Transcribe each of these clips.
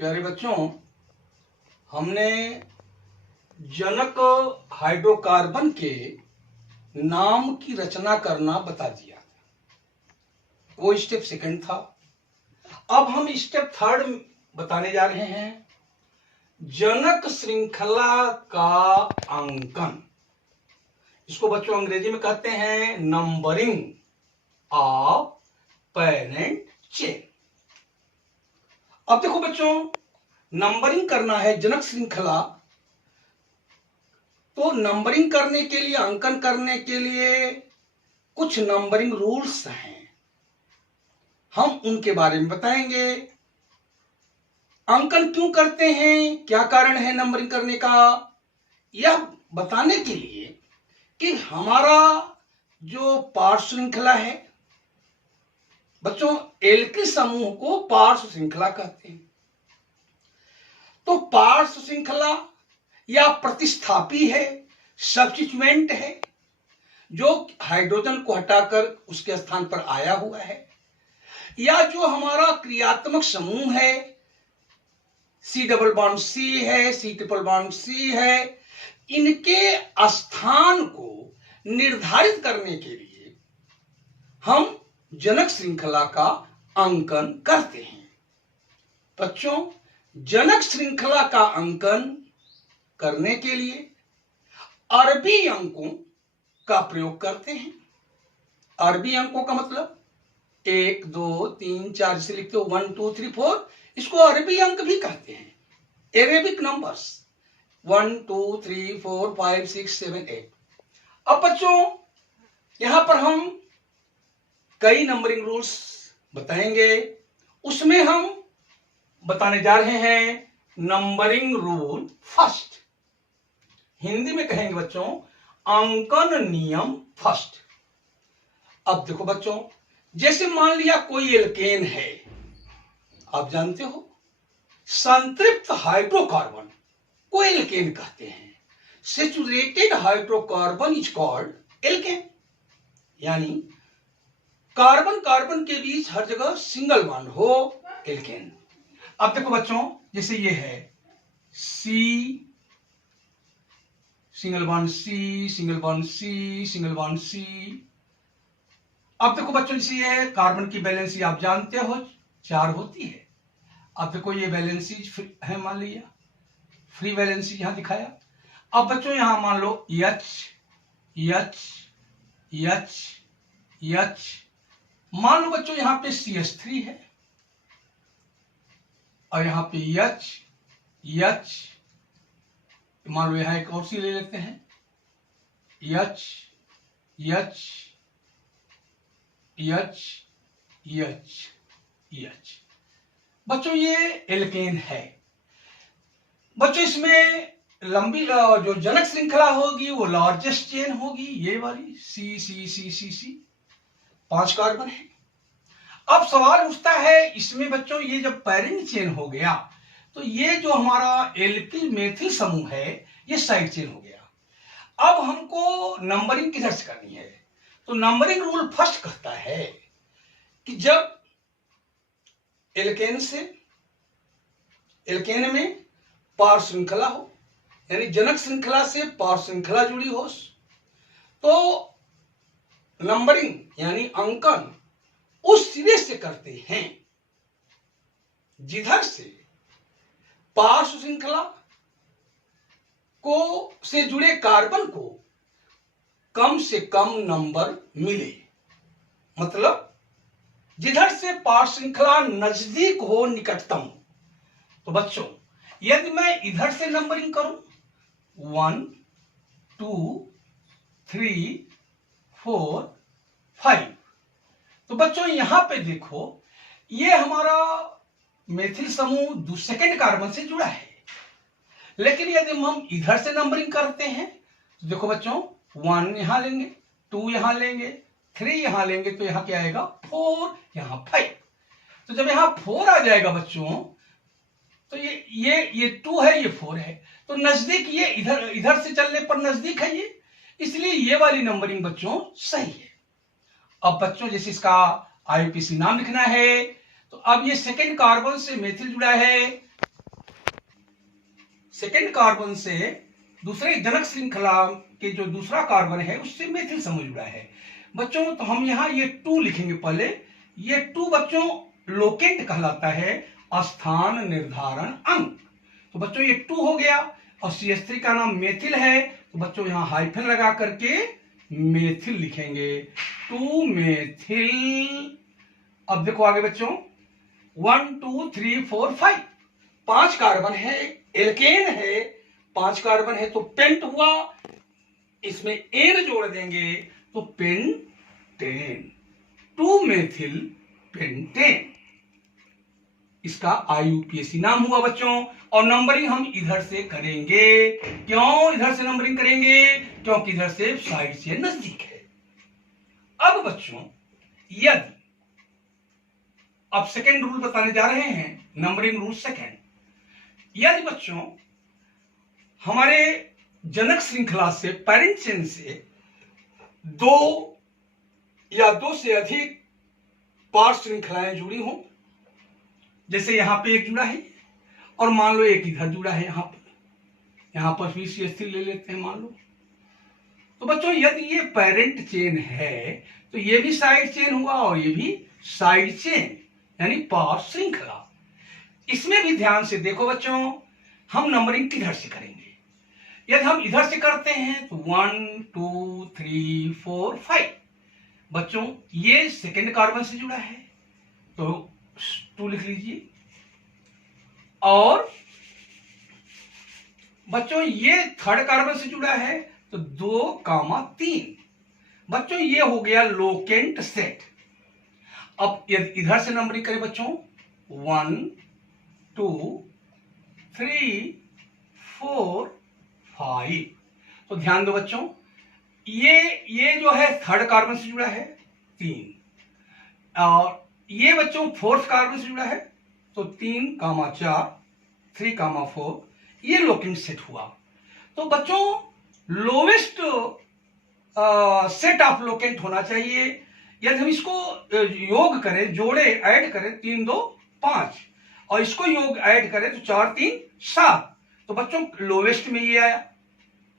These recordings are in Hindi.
प्यारे बच्चों, हमने जनक हाइड्रोकार्बन के नाम की रचना करना बता दिया। वो स्टेप सेकंड था। अब हम स्टेप थर्ड बताने जा रहे हैं, जनक श्रृंखला का अंकन। इसको बच्चों अंग्रेजी में कहते हैं नंबरिंग ऑफ पेरेंट चेन। अब देखो बच्चों, नंबरिंग करना है जनक श्रृंखला, तो नंबरिंग करने के लिए, अंकन करने के लिए कुछ नंबरिंग रूल्स हैं, हम उनके बारे में बताएंगे। अंकन क्यों करते हैं, क्या कारण है नंबरिंग करने का, यह बताने के लिए कि हमारा जो पार्श्व श्रृंखला है बच्चों, एल्किल समूह को पार्श्व श्रृंखला कहते हैं। तो पार्श्व श्रृंखला या प्रतिस्थापी है, सब्स्टिट्यूएंट है, जो हाइड्रोजन को हटाकर उसके स्थान पर आया हुआ है, या जो हमारा क्रियात्मक समूह है, C डबल बॉन्ड C है, C ट्रिपल बॉन्ड C है, इनके स्थान को निर्धारित करने के लिए हम जनक श्रृंखला का अंकन करते हैं। बच्चों, जनक श्रृंखला का अंकन करने के लिए अरबी अंकों का प्रयोग करते हैं। अरबी अंकों का मतलब 1 2 3 4 से लिखते हो 1 2 3 4, इसको अरबी अंक भी कहते हैं, अरेबिक नंबर्स 1 2 3 4 5 6 7 8। अब बच्चों, यहां पर हम कई नंबरिंग रूल्स बताएंगे, उसमें हम बताने जा रहे हैं नंबरिंग रूल फर्स्ट। हिंदी में कहेंगे बच्चों अंकन नियम फर्स्ट। अब देखो बच्चों, जैसे मान लिया कोई एल्केन है, आप जानते हो संतृप्त हाइड्रोकार्बन को एल्केन कहते हैं। Saturated hydrocarbon is called alkane, यानी कार्बन कार्बन के बीच हर जगह सिंगल बॉन्ड हो, एल्केन। अब देखो बच्चों, जैसे ये है C single bond C, single bond C, single bond C। अब देखो बच्चों, जैसे ये है कार्बन की वैलेंसी आप जानते हो 4 होती है। अब देखो ये वैलेंसी है, मान लिया फ्री वैलेंसी यहां दिखाया। अब बच्चों यहां मान लो H H H H, मान लो बच्चों यहां पे CH3 है और यहां पे H H, मान लो यहां एक और सी ले लेते हैं H H H H H। बच्चों ये एल्केन है। बच्चों इसमें लंबी जो जनक श्रृंखला होगी वो लार्जेस्ट चेन होगी, ये वाली C C C C C, 5 carbon है। अब सवाल उठता है इसमें बच्चों, ये जब पैरेंट चेन हो गया तो ये जो हमारा एल्किल मेथिल समूह है ये साइड चेन हो गया। अब हमको नंबरिंग किधर से करनी है, तो नंबरिंग रूल फर्स्ट कहता है कि जब एल्केन में पार्श्व श्रृंखला हो, यानी जनक श्रृंखला से पार्श्व श्रृंखला जुड़ी हो, तो नंबरिंग यानी अंकन उस सिरे से करते हैं जिधर से पार्श्व श्रृंखला को से जुड़े कार्बन को कम से कम नंबर मिले, मतलब जिधर से पार्श्व श्रृंखला नजदीक हो, निकटतम। तो बच्चों यदि मैं इधर से नंबरिंग करूं 1 2 3 4 5, तो बच्चों यहां पे देखो ये हमारा मेथिल समूह सेकंड कार्बन से जुड़ा है। लेकिन यदि हम इधर से नंबरिंग करते हैं तो देखो बच्चों 1 यहां लेंगे, 2 यहां लेंगे, 3 यहां लेंगे, तो यहां क्या आएगा 4, यहां 5। तो जब यहां 4 आ जाएगा बच्चों, तो ये 2 है, ये 4 है, तो नजदीक, ये इधर से चलने पर नजदीक है ये, इसलिए ये वाली नंबरिंग बच्चों सही है। अब बच्चों जैसे इसका IUPAC नाम लिखना है, तो अब ये सेकंड कार्बन से मेथिल जुड़ा है, सेकेंड कार्बन से दूसरे जनक श्रृंखला के जो दूसरा कार्बन है उससे मेथिल समूह जुड़ा है बच्चों। तो हम यहाँ ये 2 लिखेंगे पहले। ये 2 बच्चों लोकेंट कहलाता है, स्थान निर्धारण अंक। तो बच्चों ये 2 हो गया और CH3 का नाम मेथिल है, तो बच्चों यहाँ हाइफन लगा करके मेथिल लिखेंगे, 2 मेथिल। अब देखो आगे बच्चों 1 2 3 4 5 5 कार्बन है, एल्केन है, 5 कार्बन है तो पेंट हुआ, इसमें एन जोड़ देंगे तो पेंटेन, 2 मेथिल पेंटेन। इसका IUPAC नाम हुआ बच्चों। और नंबरिंग हम इधर से करेंगे। क्यों इधर से नंबरिंग करेंगे? क्योंकि इधर से साइड से नजदीक है। अब बच्चों यदि अब सेकेंड रूल बताने जा रहे हैं, नंबरिंग रूल सेकेंड। यदि बच्चों हमारे जनक श्रृंखला से, पेरेंट चेन से 2 या 2 से अधिक पार्श्व श्रृंखलाएं जुड़ी हों, जैसे यहां पे एक जुड़ा है और मान लो एक इधर जुड़ा है, यहां पर भी CH3 ले लेते हैं मान लो। तो बच्चों यदि ये पेरेंट चेन है तो ये भी साइड चेन हुआ और ये भी साइड चेन यानी पार्श्व श्रृंखला। इसमें भी ध्यान से देखो बच्चों, हम नंबरिंग किधर से करेंगे। यदि हम इधर से करते हैं तो 1 2 3 4 5 बच्चों ये सेकेंड कार्बन से जुड़ा है तो 2 लिख लीजिए। और बच्चों ये थर्ड कार्बन से जुड़ा है तो 2, 3 बच्चों ये हो गया लोकेंट सेट। अब इधर से नंबरिंग करें बच्चों 1 2 3 4 5। तो ध्यान दो बच्चों, ये जो है थर्ड कार्बन से जुड़ा है 3 और ये बच्चों फोर्थ कार्बन से जुड़ा है तो 3, 4 3, 4 ये लोकेंट सेट हुआ। तो बच्चों लोवेस्ट सेट ऑफ लोकेंट होना चाहिए। यदि हम इसको योग करें, जोड़े ऐड करें 3 2 5 और इसको योग ऐड करें तो 4 3 7 तो बच्चों लोवेस्ट में ये आया,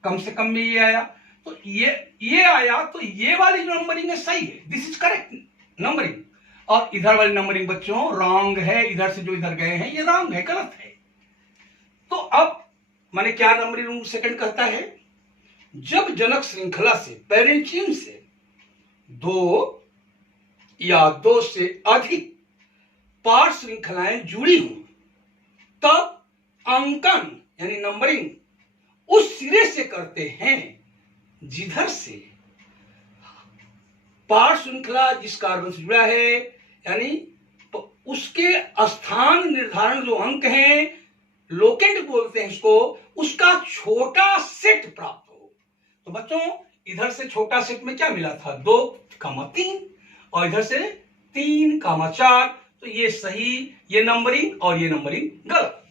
कम से कम में ये आया। तो ये आया तो ये वाली जो नंबरिंग है सही है, दिस इज करेक्ट नंबरिंग। और इधर वाली नंबरिंग बच्चों रॉन्ग है, इधर से जो इधर गए हैं ये रॉन्ग है, गलत है। तो अब माने क्या नंबरिंग रूल सेकंड कहता है, जब जनक श्रृंखला से, पेरेंट चेन से 2 या 2 से अधिक पार्श्व श्रृंखलाएं जुड़ी हों तब अंकन यानी नंबरिंग उस सिरे से करते हैं जिधर से पार्श्व श्रृंखला जिस कार्बन से जुड़ा है यानी उसके स्थान निर्धारण जो अंक हैं, लोकेंट बोलते हैं इसको, उसका छोटा सेट प्राप्त हो। तो बच्चों इधर से छोटा सेट में क्या मिला था 2, 3 और इधर से 3, 4 तो ये सही, ये नंबरिंग और ये नंबरिंग गलत।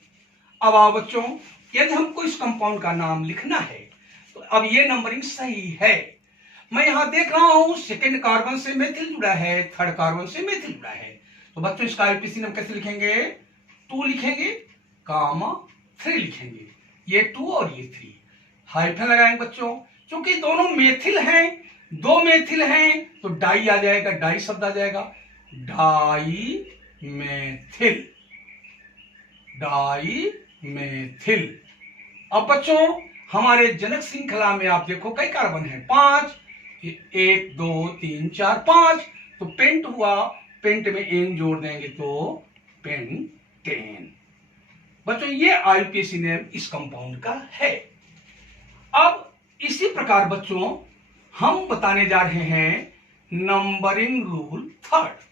अब आओ बच्चों, यदि हमको इस कंपाउंड का नाम लिखना है तो अब ये नंबरिंग सही है। मैं यहां देख रहा हूं सेकेंड कार्बन से मेथिल जुड़ा है, थर्ड कार्बन से मेथिल जुड़ा है। तो बच्चों इसका IUPAC हम कैसे लिखेंगे, 2 लिखेंगे, 3 लिखेंगे, ये 2 और ये 3 हाइफन लगाएंगे बच्चों। क्योंकि दोनों मेथिल हैं, 2 मेथिल हैं तो डाई आ जाएगा, डाई शब्द आ जाएगा, डाई मेथिल, डाई मेथिल। अब बच्चों हमारे जनक श्रृंखला में आप देखो कई कार्बन है, 5, 1 2 3 4 5 तो पेंट हुआ, पेंट में एन जोड़ देंगे तो पेंटेन। बच्चों ये IUPAC नेम इस कंपाउंड का है। अब इसी प्रकार बच्चों हम बताने जा रहे हैं नंबरिंग रूल थर्ड।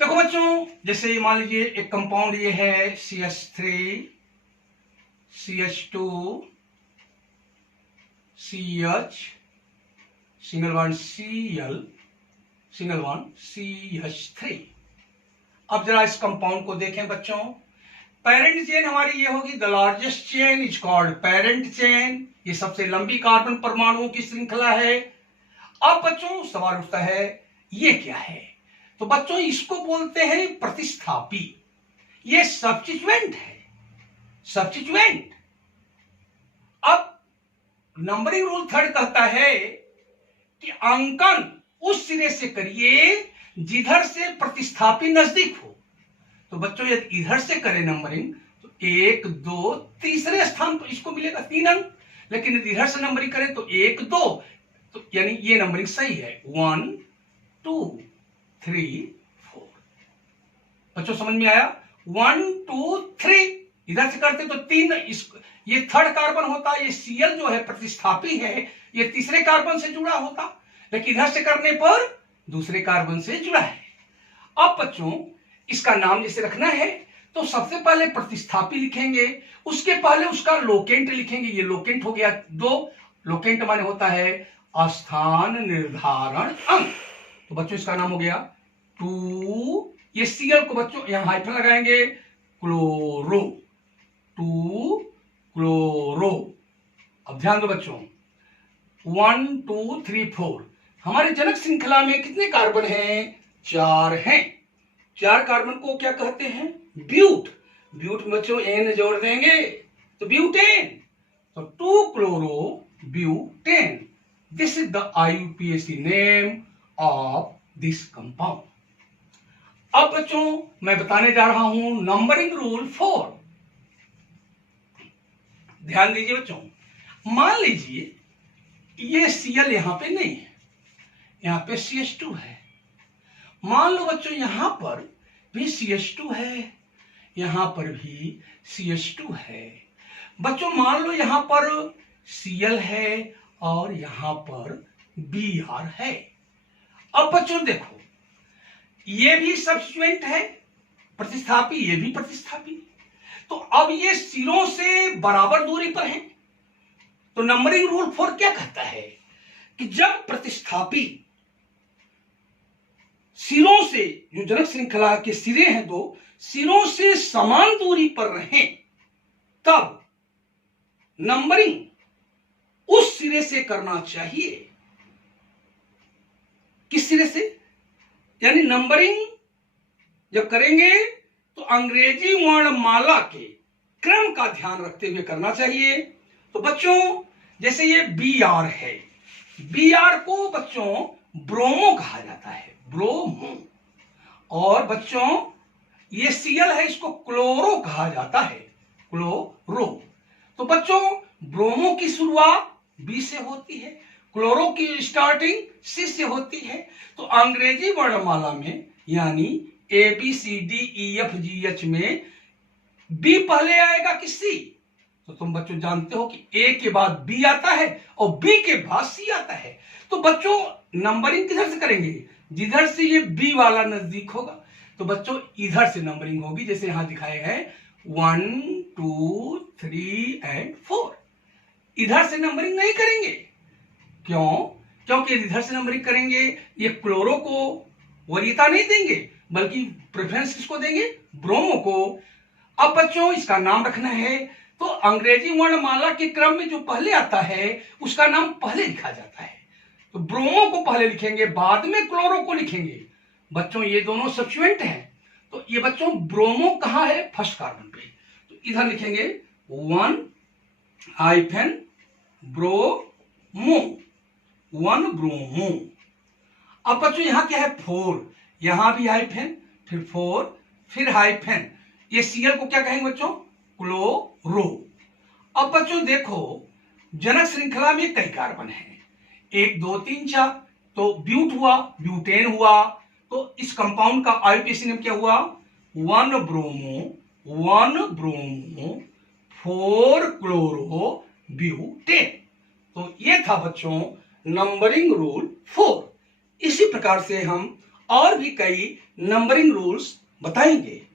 देखो बच्चों जैसे मान लीजिए एक कंपाउंड ये है CH3 CH2 CH single bond Cl single bond CH3। अब जरा इस कंपाउंड को देखें बच्चों, पेरेंट चेन हमारी ये होगी, the largest chain is called parent chain, ये सबसे लंबी कार्बन परमाणुओं की श्रृंखला है। अब बच्चों सवाल उठता है ये क्या है, तो बच्चों इसको बोलते हैं प्रतिस्थापी। ये सब्स्टिट्यूएंट है, सब्स्टिट्यूएंट। अब नंबरिंग रूल थर्ड कहता है कि अंकन उस सिरे से करिए जिधर से प्रतिस्थापी नजदीक हो। तो बच्चों यदि इधर से करें नंबरिंग तो 1 2 तीसरे स्थान पर इसको मिलेगा 3 अंक, लेकिन यदि इधर से नंबरिंग करें तो 1 2, तो यानी ये नंबरिंग सही है। 1 2 3 4। बच्चों समझ में आया? 1 2 3 इधर से करते तो 3, ये थर्ड कार्बन होता, ये Cl जो है प्रतिस्थापी है, ये तीसरे कार्बन से जुड़ा होता, लेकिन इधर से करने पर दूसरे कार्बन से जुड़ा है। अब बच्चों इसका नाम जैसे रखना है तो सबसे पहले प्रतिस्थापी लिखेंगे, उसके पहले उसका लोकेंट लिखेंगे। ये लोकेंट हो गया 2। लोकेंट माने होता है स्थान निर्धारण अंक। तो बच्चों इसका नाम हो गया 2। ये Cl को बच्चों यहां हाइफन लगाएंगे, क्लोरो, 2 क्लोरो। अब ध्यान दो बच्चों, 1 2 3 4 हमारे जनक श्रृंखला में कितने कार्बन हैं? 4 हैं। 4 कार्बन को क्या कहते हैं? ब्यूट। ब्यूट में बच्चों एन जोड़ देंगे तो ब्यूटेन। तो 2 chloro butane, this is the IUPAC name of this compound. अब बच्चों मैं बताने जा रहा हूं नंबरिंग रूल 4। ध्यान दीजिए बच्चों, मान लीजिए ये Cl यहां पे नहीं है, यहां पे CH2 है। मान लो बच्चों यहां पर भी CH2 है, यहां पर भी CH2 है। बच्चों मान लो यहां पर Cl है और यहां पर Br है। अब बच्चों देखो, ये भी सब्स्टिट्यूएंट है प्रतिस्थापी, ये भी प्रतिस्थापी। तो अब ये सिरों से बराबर दूरी पर हैं। तो नंबरिंग रूल 4 क्या कहता है कि जब प्रतिस्थापी सिरों से, जो जनक श्रृंखला के सिरे हैं दो, सिरों से समान दूरी पर रहें, तब नंबरिंग उस सिरे से करना चाहिए। किस सिरे से? यानी नंबरिंग जब करेंगे तो अंग्रेजी वर्णमाला के क्रम का ध्यान रखते हुए करना चाहिए। तो बच्चों जैसे ये Br है, Br को बच्चों ब्रोमो कहा जाता है, ब्रोमो। और बच्चों ये Cl है, इसको क्लोरो कहा जाता है, क्लोरो। तो बच्चों ब्रोमो की शुरुआत B से होती है, क्लोरो की स्टार्टिंग C से होती है। तो अंग्रेजी वर्णमाला में यानी ABCDEFGH में B पहले आएगा कि C? तो तुम बच्चों जानते हो कि A के बाद B आता है और B के बाद C आता है। तो बच्चों नंबरिंग किधर से करेंगे? जिधर से ये B वाला नजदीक होगा। तो बच्चों इधर से नंबरिंग होगी, जैसे यहां दिखाए है 1 2 3 एंड 4। इधर से नंबरिंग नहीं करेंगे। क्यों? क्योंकि इधर से नंबरिंग करेंगे ये क्लोरो को वरीयता नहीं देंगे, बल्कि प्रेफरेंस किसको देंगे? ब्रोमो को। अब बच्चों इसका नाम रखना है तो अंग्रेजी वर्णमाला के क्रम में जो पहले आता है उसका नाम पहले लिखा जाता है। तो ब्रोमो को पहले लिखेंगे, बाद में क्लोरो को लिखेंगे। बच्चों ये दोनों सब्स्टिट्यूएंट हैं। तो ये बच्चों ब्रोमो कहां है? फर्स्ट कार्बन पे। तो इधर लिखेंगे 1 हाइफन ब्रोमो, 1 ब्रोमो। अब बच्चों यहां क्या है? 4, यहां भी हाइफन, फिर 4, फिर हाइफन। ये Cl को क्या कहेंगे बच्चों? क्लोरो। अब बच्चों देखो जनक श्रृंखला में कई कार्बन हैं, 1 2 3 4। तो ब्यूट हुआ, ब्यूटेन हुआ। तो इस कंपाउंड का IUPAC नेम क्या हुआ? 1 ब्रोमो, 1 ब्रोमो 4 क्लोरो ब्यूटेन। तो ये था बच्चों नंबरिंग रूल 4। इसी प्रकार से हम और भी कई नंबरिंग रूल्स बताएंगे।